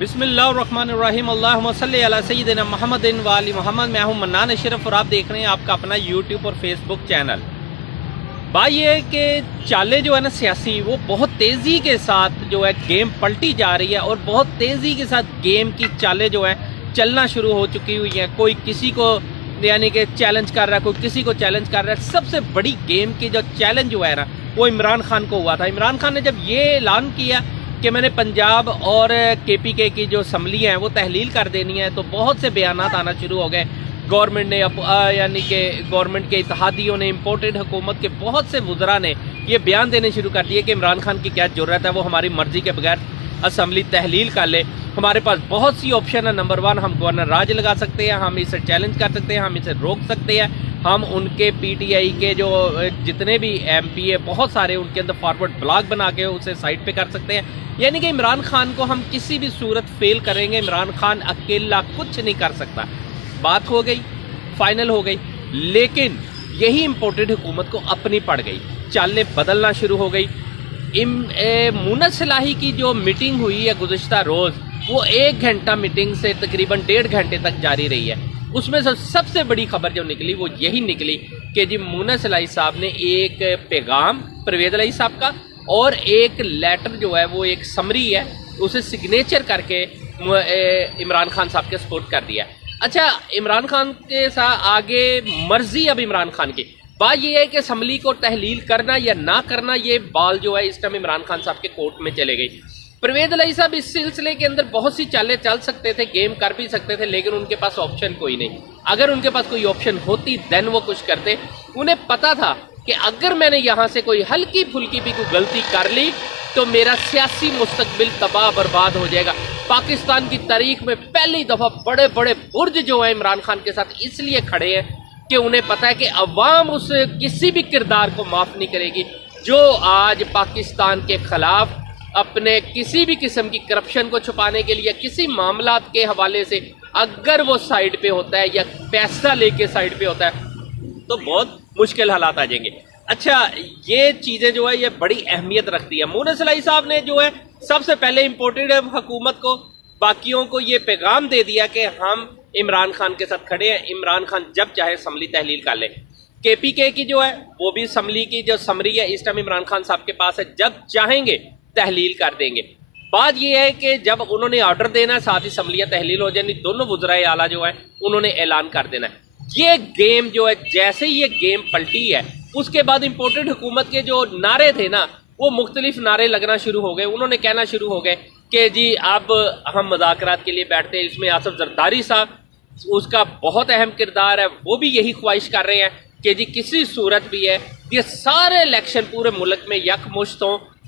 बिस्मिल्लाहिर्रहमानिर्रहीम अल्लाहुम्मा सल्ली अला सय्यिदिना मुहम्मदिन व आलि मुहम्मद। मैं हूं मन्नान अशरफ और आप देख रहे हैं आपका अपना यूट्यूब और फेसबुक चैनल। बात यह है कि चालें जो है ना सियासी, वो बहुत तेज़ी के साथ जो है गेम पलटी जा रही है और बहुत तेज़ी के साथ गेम की चालें जो है चलना शुरू हो चुकी हुई हैं। कोई किसी को यानी कि चैलेंज कर रहा है, कोई किसी को चैलेंज कर रहा है। सबसे बड़ी गेम की जो चैलेंज जो है ना, वो इमरान खान को हुआ था। इमरान खान ने जब ये ऐलान किया कि मैंने पंजाब और KPK की जो असम्बली हैं वो तहलील कर देनी है, तो बहुत से बयानात आना शुरू हो गए। गवर्नमेंट ने यानी कि गवर्नमेंट के इत्तेहादियों ने, इम्पोर्टेड हुकूमत के बहुत से वज़रा ने ये बयान देने शुरू कर दिए कि इमरान खान की क्या ज़रूरत है, वो हमारी मर्ज़ी के बगैर असम्बली तहलील कर ले। हमारे पास बहुत सी ऑप्शन है। नंबर 1, हम गवर्नर राज लगा सकते हैं, हम इसे चैलेंज कर सकते हैं, हम इसे रोक सकते हैं, हम उनके PTI के जो जितने भी MP है बहुत सारे, उनके अंदर फॉरवर्ड ब्लॉग बना के उसे साइड पे कर सकते हैं। यानी कि इमरान खान को हम किसी भी सूरत फेल करेंगे। इमरान खान अकेला कुछ नहीं कर सकता। बात हो गई, फाइनल हो गई। लेकिन यही इम्पोर्टेड हुकूमत को अपनी पड़ गई, चालें बदलना शुरू हो गई। मुनत सलाही की जो मीटिंग हुई है गुज़श्ता रोज़, वो 1 घंटा मीटिंग से तकरीबन 1.5 घंटे तक जारी रही है। उसमें से सबसे बड़ी खबर जो निकली वो यही निकली कि जी मुनत सलाही साहब ने एक पैगाम परवेज़ इलाही साहब का और एक लेटर जो है वो एक समरी है, उसे सिग्नेचर करके इमरान खान साहब के सपोर्ट कर दिया। अच्छा, इमरान खान के साथ आगे मर्जी अब इमरान खान की। बात यह है कि असम्बली को तहलील करना या ना करना, ये बाल जो है इस टाइम इमरान खान साहब के कोर्ट में चले गई। परवेज़ इलाही साहब इस सिलसिले के अंदर बहुत सी चालें चल सकते थे, गेम कर भी सकते थे, लेकिन उनके पास ऑप्शन कोई नहीं। अगर उनके पास कोई ऑप्शन होती देन वो कुछ करते। उन्हें पता था कि अगर मैंने यहाँ से कोई हल्की फुल्की भी कोई गलती कर ली तो मेरा सियासी मुस्तकबिल तबाह बर्बाद हो जाएगा। पाकिस्तान की तारीख में पहली दफ़ा बड़े बड़े बुर्ज जो है इमरान खान के साथ इसलिए खड़े हैं कि उन्हें पता है कि अवाम उस किसी भी किरदार को माफ़ नहीं करेगी जो आज पाकिस्तान के ख़िलाफ़ अपने किसी भी किस्म की करप्शन को छुपाने के लिए किसी मामलात के हवाले से अगर वो साइड पे होता है या पैसा लेके साइड पे होता है तो बहुत मुश्किल हालात आ जाएंगे। अच्छा, ये चीज़ें जो है ये बड़ी अहमियत रखती है। मुनत सलाही साहब ने जो है सबसे पहले इम्पोर्टेड हुकूमत को, बाकियों को ये पैगाम दे दिया कि हम इमरान खान के साथ खड़े हैं। इमरान खान जब चाहे असम्बली तहलील कर ले। KPK की जो है वो भी असम्बली की जो समरी है इस टाइम इमरान खान साहब के पास है, जब चाहेंगे तहलील कर देंगे। बात यह है कि जब उन्होंने ऑर्डर देना है साथ ही असम्बलियाँ तहलील हो जाएंगी। दोनों वज़राए आला जो है उन्होंने ऐलान कर देना है। ये गेम जो है, जैसे ही ये गेम पलटी है उसके बाद इम्पोर्टेड हुकूमत के जो नारे थे ना, वो मुख्तलिफ नारे लगना शुरू हो गए। उन्होंने कहना शुरू हो गए कि जी अब हम मुज़ाकरात के लिए बैठते हैं। इसमें आसिफ जरदारी साहब, उसका बहुत अहम किरदार है, वो भी यही ख्वाहिश कर रहे हैं कि जी किसी सूरत भी है ये सारे इलेक्शन पूरे मुल्क में यकमुश्त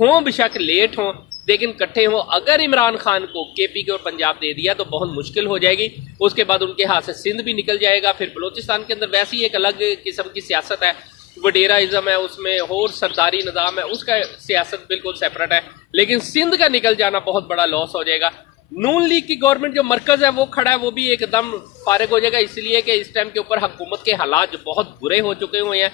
हों बेशक लेट हों लेकिन इकट्ठे हों। अगर इमरान खान को KPK और पंजाब दे दिया तो बहुत मुश्किल हो जाएगी। उसके बाद उनके हाथ से सिंध भी निकल जाएगा। फिर बलूचिस्तान के अंदर वैसे ही एक अलग किस्म की सियासत है, वडेराइज़म है, उसमें और सरदारी निज़ाम है, उसका सियासत बिल्कुल सेपरेट है। लेकिन सिंध का निकल जाना बहुत बड़ा लॉस हो जाएगा। नून लीग की गवर्नमेंट जो मरकज़ है वो खड़ा है, वो भी एकदम फारिग हो जाएगा, इसलिए कि इस टाइम के ऊपर हुकूमत के हालात जो बहुत बुरे हो चुके हुए हैं।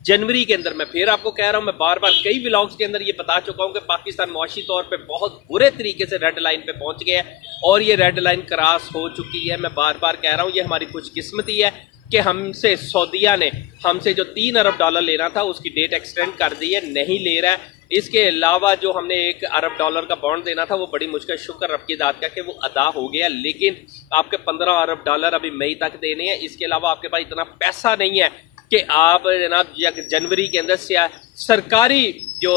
जनवरी के अंदर, मैं फिर आपको कह रहा हूँ, मैं बार बार कई व्लॉग्स के अंदर ये बता चुका हूँ कि पाकिस्तान मुआशी तौर पे बहुत बुरे तरीके से रेड लाइन पे पहुँच गया है और ये रेड लाइन क्रॉस हो चुकी है। मैं बार बार कह रहा हूँ ये हमारी खुशकिस्मती है कि हमसे सऊदीया ने हमसे जो $3 अरब लेना था उसकी डेट एक्सटेंड कर दी है, नहीं ले रहा है। इसके अलावा जो हमने $1 अरब का बॉन्ड देना था वो बड़ी मुश्किल, शुक्र रब की दाद का कि वो अदा हो गया। लेकिन आपके $15 अरब अभी मई तक देने हैं। इसके अलावा आपके पास इतना पैसा नहीं है कि आप जनाब जनवरी के अंदर सरकारी जो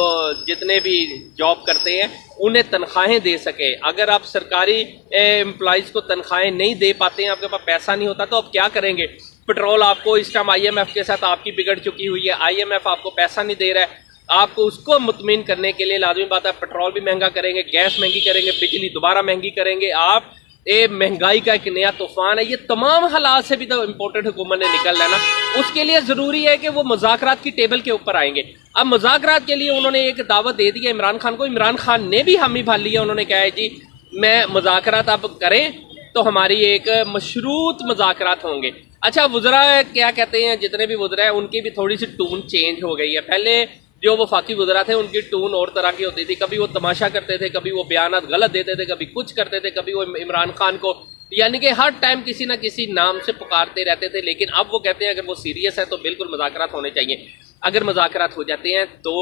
जितने भी जॉब करते हैं उन्हें तनख्वाहें दे सके। अगर आप सरकारी एम्प्लॉइज़ को तनख्वाहें नहीं दे पाते हैं, आपके पास पैसा नहीं होता, तो आप क्या करेंगे? पेट्रोल आपको इस टाइम IMF के साथ आपकी बिगड़ चुकी हुई है, IMF आपको पैसा नहीं दे रहा है। आपको उसको मुतमिन करने के लिए लाजमी बात है पेट्रोल भी महंगा करेंगे, गैस महंगी करेंगे, बिजली दोबारा महंगी करेंगे। आप ये महंगाई का एक नया तूफान है। ये तमाम हालात से भी तो इम्पोर्टेड हुकूमत ने निकलना है ना। उसके लिए ज़रूरी है कि वो मुज़ाकरात की टेबल के ऊपर आएंगे। अब मुज़ाकरात के लिए उन्होंने एक दावत दे दी है इमरान खान को। इमरान खान ने भी हामी भर लिया। उन्होंने कहा है जी मैं मुज़ाकरात अब करें तो हमारी एक मशरूत मुज़ाकरात होंगे। अच्छा, वज़रा क्या कहते हैं, जितने भी वज़रा हैं उनकी भी थोड़ी सी टून चेंज हो गई है। पहले जो वफाकी वज़रा थे उनकी टून और तरह की होती थी, कभी वो तमाशा करते थे, कभी वो बयानात गलत देते थे, कभी कुछ करते थे, कभी वो इमरान खान को यानी कि हर टाइम किसी ना किसी नाम से पुकारते रहते थे। लेकिन अब वो कहते हैं अगर वो सीरियस है तो बिल्कुल मुज़ाकरात होने चाहिए, अगर मुज़ाकरात हो जाते हैं तो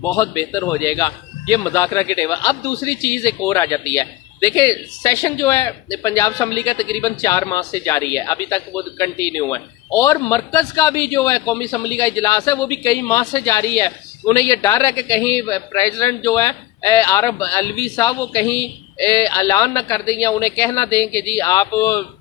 बहुत बेहतर हो जाएगा ये मुज़ाकरा के टेबल। अब दूसरी चीज़ एक और आ जाती है, देखिए सेशन जो है पंजाब असम्बली का तकरीबन 4 माह से जारी है, अभी तक वो कंटिन्यू है, और मरकज़ का भी जो है कौमी असम्बली का इजलास है वो भी कई माह से जारी है। उन्हें ये डर है कि कहीं प्रेसिडेंट जो है आरब अलवी साहब वो कहीं ऐलान ना कर दें या उन्हें कहना दें कि जी आप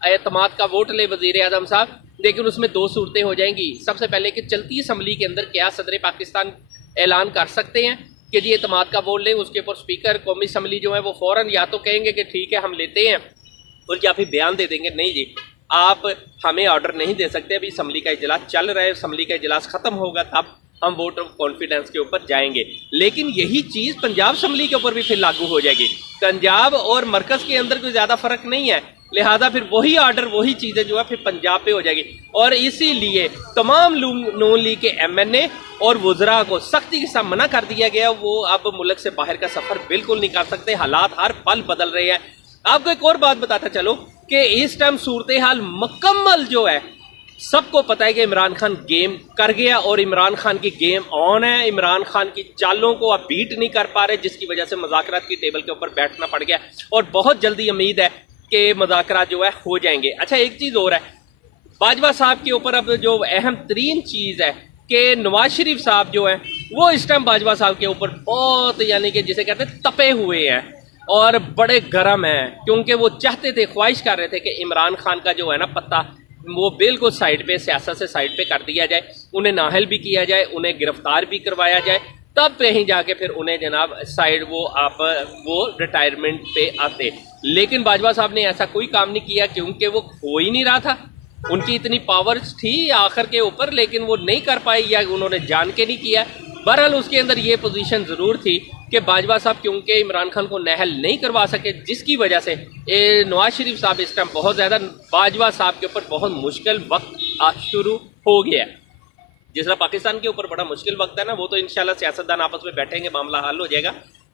एतमाद का वोट ले वज़ीर आज़म साहब, लेकिन उसमें 2 सूरतें हो जाएंगी। सबसे पहले कि चलती असम्बली के अंदर क्या सदर पाकिस्तान ऐलान कर सकते हैं कि जी एतमाद का वोट लें, उसके ऊपर स्पीकर कौमी असम्बली जो है वो फ़ौरन या तो कहेंगे कि ठीक है हम लेते हैं, और या फिर बयान दे देंगे नहीं जी आप हमें ऑर्डर नहीं दे सकते, अभी असम्बली का इजलास चल रहा है, असम्बली का इजलास ख़त्म होगा तब हम वोट ऑफ कॉन्फिडेंस के ऊपर जाएंगे। लेकिन यही चीज़ पंजाब असम्बली के ऊपर भी फिर लागू हो जाएगी। पंजाब और मरकज़ के अंदर कोई ज़्यादा फ़र्क नहीं है, लिहाजा फिर वही ऑर्डर वही चीज़ें जो है फिर पंजाब पे हो जाएगी। और इसीलिए तमाम नून लीग के MNA और वज़रा को सख्ती के साथ मना कर दिया गया, वो अब मुल्क से बाहर का सफ़र बिल्कुल नहीं कर सकते। हालात हर पल बदल रहे हैं। आपको एक और बात बताता चलो कि इस टाइम सूरत हाल मुकम्मल जो है, सबको पता है कि इमरान खान गेम कर गया और इमरान खान की गेम ऑन है। इमरान खान की चालों को अब बीट नहीं कर पा रहे, जिसकी वजह से मुज़ाकरात की टेबल के ऊपर बैठना पड़ गया, और बहुत जल्दी उम्मीद है कि मुज़ाकरात जो है हो जाएंगे। अच्छा, एक चीज़ और है, बाजवा साहब के ऊपर अब जो अहम तरीन चीज़ है कि नवाज शरीफ साहब जो है वो इस टाइम बाजवा साहब के ऊपर बहुत यानी कि जिसे कहते हैं तपे हुए हैं और बड़े गर्म हैं, क्योंकि वो चाहते थे, ख्वाहिश कर रहे थे कि इमरान खान का जो है ना पत्ता वो बिल्कुल साइड पे, सियासत से साइड पे कर दिया जाए, उन्हें नाहल भी किया जाए, उन्हें गिरफ्तार भी करवाया जाए, तब कहीं जाके फिर उन्हें जनाब साइड वो रिटायरमेंट पे आते। लेकिन बाजवा साहब ने ऐसा कोई काम नहीं किया, क्योंकि वो हो ही नहीं रहा था। उनकी इतनी पावर्स थी आखिर के ऊपर, लेकिन वो नहीं कर पाए या उन्होंने जान के नहीं किया। बहरहाल उसके अंदर ये पोजीशन ज़रूर थी कि बाजवा साहब क्योंकि इमरान खान को नाहल नहीं करवा सके, जिसकी वजह से नवाज शरीफ साहब इस टाइम बहुत ज़्यादा बाजवा साहब के ऊपर बहुत मुश्किल वक्त शुरू हो गया। जिस तरह पाकिस्तान के ऊपर बड़ा मुश्किल वक्त है ना, वो तो इंशाल्लाह सियासतदान आपस में बैठेंगे, मामला हल हो जाएगा।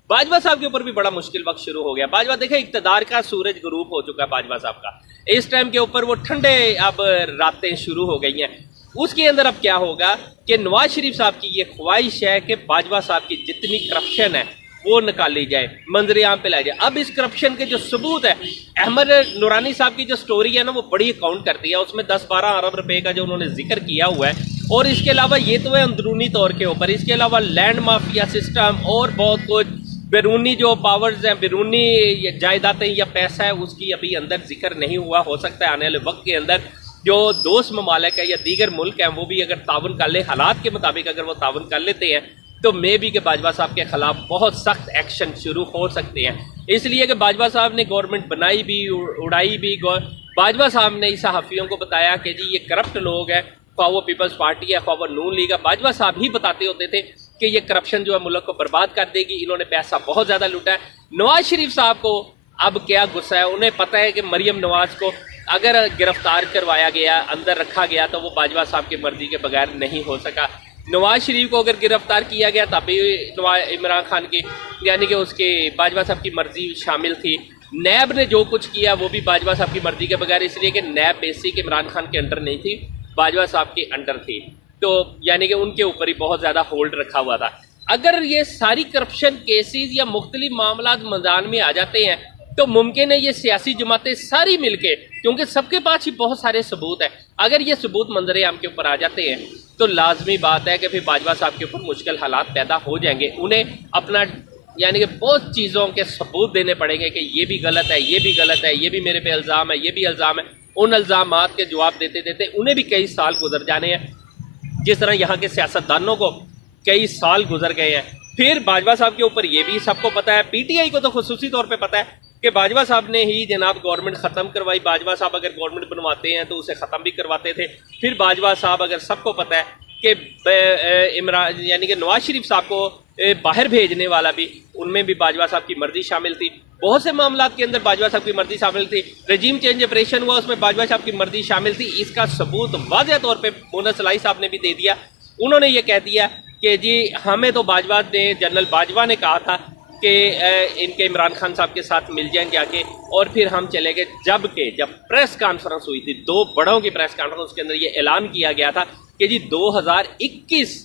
बाजवा साहब के ऊपर भी बड़ा मुश्किल वक्त शुरू हो गया। बाजवा देखे इक़्तिदार का सूरज गुरूब हो चुका है बाजवा साहब का, इस टाइम के ऊपर वो ठंडे अब रातें शुरू हो गई हैं। उसके अंदर अब क्या होगा कि नवाज शरीफ साहब की ये ख्वाहिश है कि बाजवा साहब की जितनी करप्शन है वो निकाली जाए, मंजरे आम पे लाई जाए। अब इस करप्शन के जो सबूत है, अहमद नूरानी साहब की जो स्टोरी है ना वो बड़ी काउंट करती है, उसमें 10-12 अरब रुपए का जो उन्होंने जिक्र किया हुआ है। और इसके अलावा ये तो है अंदरूनी तौर के ऊपर, इसके अलावा लैंड माफिया सिस्टम और बहुत कुछ बैरूनी जो पावर्स हैं, बैरूनी जायदादें या पैसा है, उसकी अभी अंदर जिक्र नहीं हुआ। हो सकता है आने वाले वक्त के अंदर जो दोस्त ममालिक है या दीगर मुल्क हैं वो भी अगर ताउन कर ले, हालात के मुताबिक अगर वो ताउन कर लेते हैं तो मे भी कि बाजवा साहब के खिलाफ बहुत सख्त एक्शन शुरू हो सकते हैं। इसलिए कि बाजवा साहब ने गवर्नमेंट बनाई भी, उड़ाई भी। बाजवा साहब ने सहाफ़ियों को बताया कि जी ये करप्ट लोग हैं, ख्वाह वो पीपल्स पार्टी है, ख्वाह वो नून लीग है। बाजवा साहब ही बताते होते थे कि ये करप्शन जो है मुल्क को बर्बाद कर देगी, इन्होंने पैसा बहुत ज़्यादा लूटा है। नवाज शरीफ साहब को अब क्या गुस्सा है, उन्हें पता है कि मरियम नवाज को अगर गिरफ्तार करवाया गया, अंदर रखा गया, तो वो बाजवा साहब की मर्जी के बगैर नहीं हो सका। नवाज शरीफ को अगर गिरफ्तार किया गया तब भी इमरान खान की यानी कि उसके बाजवा साहब की मर्जी शामिल थी। नैब ने जो कुछ किया वो भी बाजवा साहब की मर्जी के बगैर, इसलिए कि नैब बेसिक इमरान खान के अंडर नहीं थी, बाजवा साहब के अंडर थी, तो यानी कि उनके ऊपर ही बहुत ज़्यादा होल्ड रखा हुआ था। अगर ये सारी करप्शन केसेस या मुख्तलिफ मामला मैदान में आ जाते हैं तो मुमकिन है ये सियासी जमातें सारी मिलके, क्योंकि सबके पास ही बहुत सारे सबूत हैं, अगर ये सबूत मंजर आम के ऊपर आ जाते हैं तो लाजमी बात है कि फिर बाजवा साहब के ऊपर मुश्किल हालात पैदा हो जाएंगे। उन्हें अपना यानी कि बहुत चीज़ों के सबूत देने पड़ेंगे कि ये भी गलत है, ये भी गलत है, ये भी मेरे पे इल्ज़ाम है, ये भी इल्ज़ाम है। उन इल्ज़ामात के जवाब देते देते उन्हें भी कई साल गुजर जाने हैं, जिस तरह यहाँ के सियासतदानों को कई साल गुजर गए हैं। फिर बाजवा साहब के ऊपर ये भी सबको पता है, PTI को तो खुसूसी तौर पे पता है कि बाजवा साहब ने ही जनाब गवर्नमेंट ख़त्म करवाई। बाजवा साहब अगर गवर्नमेंट बनवाते हैं तो उसे ख़त्म भी करवाते थे। फिर बाजवा साहब अगर सबको पता है कि इमरान यानी कि नवाज शरीफ साहब को बाहर भेजने वाला भी, उनमें भी बाजवा साहब की मर्जी शामिल थी। बहुत से मामलात के अंदर बाजवा साहब की मर्जी शामिल थी। रजीम चेंज ऑपरेशन हुआ, उसमें बाजवा साहब की मर्जी शामिल थी। इसका सबूत वाज़ेह तौर पर मोहम्मद सलाई साहब ने भी दे दिया। उन्होंने ये कह दिया कि जी हमें तो बाजवा ने, जनरल बाजवा ने कहा था कि इनके इमरान खान साहब के साथ मिल जाएं जाके, और फिर हम चले गए। जब प्रेस कॉन्फ्रेंस हुई थी, 2 बड़ों की प्रेस कॉन्फ्रेंस, उसके अंदर ये ऐलान किया गया था कि जी 2021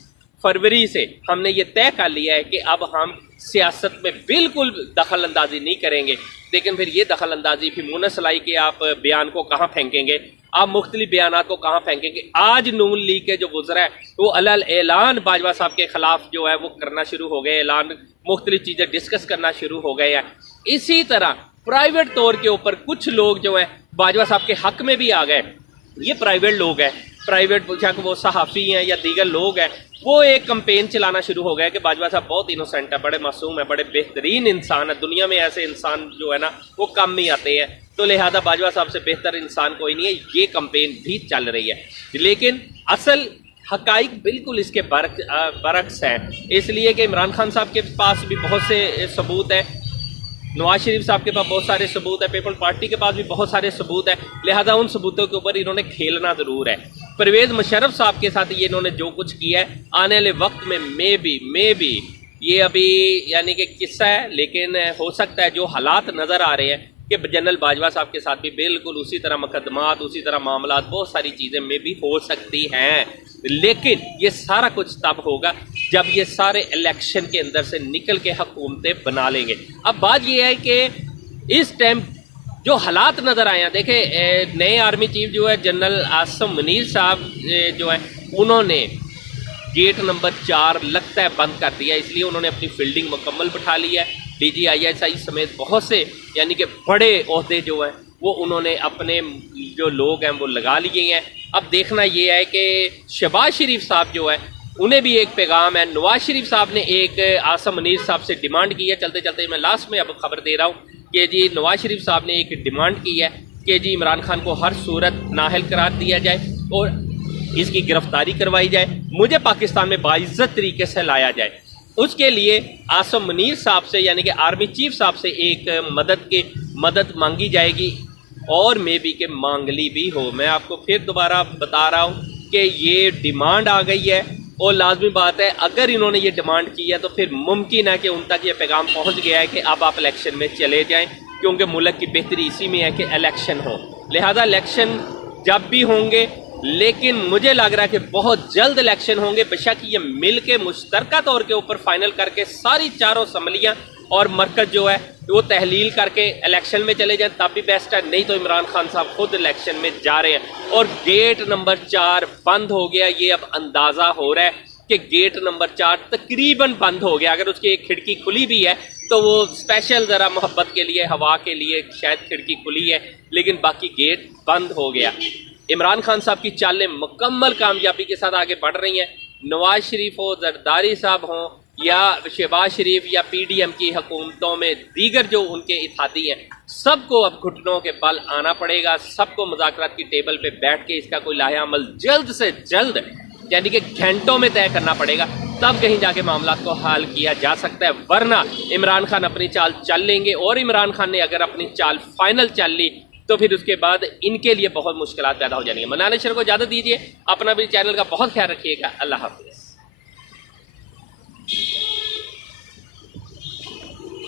फरवरी से हमने ये तय कर लिया है कि अब हम सियासत में बिल्कुल दखल अंदाजी नहीं करेंगे। लेकिन फिर ये दखल अंदाजी, फिर मुनस लाई के आप बयान को कहाँ फेंकेंगे, आप मुख्तलिफ बयान को कहाँ फेंकेंगे। आज नून लीग के जो गुजरा है वो अलल ऐलान बाजवा साहब के खिलाफ जो है वो करना शुरू हो गए, ऐलान मुख्तलिफ चीज़ें डिस्कस करना शुरू हो गए हैं। इसी तरह प्राइवेट तौर के ऊपर कुछ लोग जो हैं बाजवा साहब के हक में भी आ गए। ये प्राइवेट लोग हैं, प्राइवेट चाहे वो सहाफ़ी हैं या दीगर लोग हैं, वो एक कंपेन चलाना शुरू हो गया कि बाजवा साहब बहुत इनोसेंट है, बड़े मासूम है, बड़े बेहतरीन इंसान है, दुनिया में ऐसे इंसान जो है ना वो कम ही आते हैं, तो लिहाजा बाजवा साहब से बेहतर इंसान कोई नहीं है। ये कंपेन भी चल रही है, लेकिन असल हकाइक बिल्कुल इसके बरक्स है। इसलिए कि इमरान खान साहब के पास भी बहुत से सबूत है, नवाज शरीफ साहब के पास बहुत सारे सबूत है, पीपल पार्टी के पास भी बहुत सारे सबूत है, लिहाजा उन सबूतों के ऊपर इन्होंने खेलना ज़रूर है। परवेज़ मुशर्रफ साहब के साथ ये इन्होंने जो कुछ किया है, आने वाले वक्त में मे बी ये अभी यानी कि किस्सा है, लेकिन हो सकता है जो हालात नज़र आ रहे हैं कि जनरल बाजवा साहब के साथ भी बिल्कुल उसी तरह मुकदमात, उसी तरह मामला, बहुत सारी चीज़ें में भी हो सकती हैं। लेकिन ये सारा कुछ तब होगा जब ये सारे इलेक्शन के अंदर से निकल के हुकूमतें बना लेंगे। अब बात ये है कि इस टाइम जो हालात नज़र आए हैं, देखें नए आर्मी चीफ जो है जनरल आसिम मुनीर साहब जो है उन्होंने गेट नंबर 4 लगता है बंद कर दिया, इसलिए उन्होंने अपनी फील्डिंग मुकम्मल बिठा ली है। DGISI समेत बहुत से यानी कि बड़े ओहदे जो हैं वो उन्होंने अपने जो लोग हैं वो लगा लिए हैं। अब देखना ये है कि शहबाज शरीफ साहब जो है उन्हें भी एक पैगाम है। नवाज शरीफ साहब ने एक आसिम मुनीर साहब से डिमांड की है, चलते चलते मैं लास्ट में अब खबर दे रहा हूँ कि जी नवाज शरीफ साहब ने एक डिमांड की है कि जी इमरान खान को हर सूरत नाअहल करार दिया जाए और इसकी गिरफ्तारी करवाई जाए, मुझे पाकिस्तान में बाइज्जत तरीके से लाया जाए। उसके लिए आसिम मुनीर साहब से यानी कि आर्मी चीफ साहब से एक मदद मांगी जाएगी और मे बी के मांगली भी हो। मैं आपको फिर दोबारा बता रहा हूँ कि ये डिमांड आ गई है और लाजमी बात है अगर इन्होंने ये डिमांड की है तो फिर मुमकिन है कि उन तक ये पैगाम पहुँच गया है कि अब आप इलेक्शन में चले जाएँ, क्योंकि मुल्क की बेहतरी इसी में है कि इलेक्शन हो। लिहाजा इलेक्शन जब भी होंगे, लेकिन मुझे लग रहा है कि बहुत जल्द इलेक्शन होंगे, बेशक ये मिल के मुश्तरका तौर के ऊपर फाइनल करके सारी चारों असम्बलियाँ और मरकज जो है वो तहलील करके इलेक्शन में चले जाएं तब भी बेस्ट है। नहीं तो इमरान खान साहब खुद इलेक्शन में जा रहे हैं और गेट नंबर 4 बंद हो गया। ये अब अंदाज़ा हो रहा है कि गेट नंबर 4 तकरीबन बंद हो गया। अगर उसकी एक खिड़की खुली भी है तो वो स्पेशल ज़रा मोहब्बत के लिए, हवा के लिए शायद खिड़की खुली है, लेकिन बाकी गेट बंद हो गया। इमरान खान साहब की चालें मुकम्मल कामयाबी के साथ आगे बढ़ रही हैं। नवाज शरीफ हो, जरदारी साहब हों या शहबाज शरीफ या PDM की हुकूमतों में दीगर जो उनके इत्तेहादी हैं, सबको अब घुटनों के बल आना पड़ेगा। सबको मुज़ाकरात की टेबल पे बैठ के इसका कोई लाहे अमल जल्द से जल्द यानी कि घंटों में तय करना पड़ेगा, तब कहीं जाके मामला को हल किया जा सकता है। वरना इमरान खान अपनी चाल चल लेंगे और इमरान खान ने अगर अपनी चाल फाइनल चल ली तो फिर उसके बाद इनके लिए बहुत मुश्किलात पैदा हो जाएंगी। मनान अशरफ को इजाज़त दीजिए, अपना भी चैनल का बहुत ख्याल रखिएगा। अल्लाह हाफ़िज़।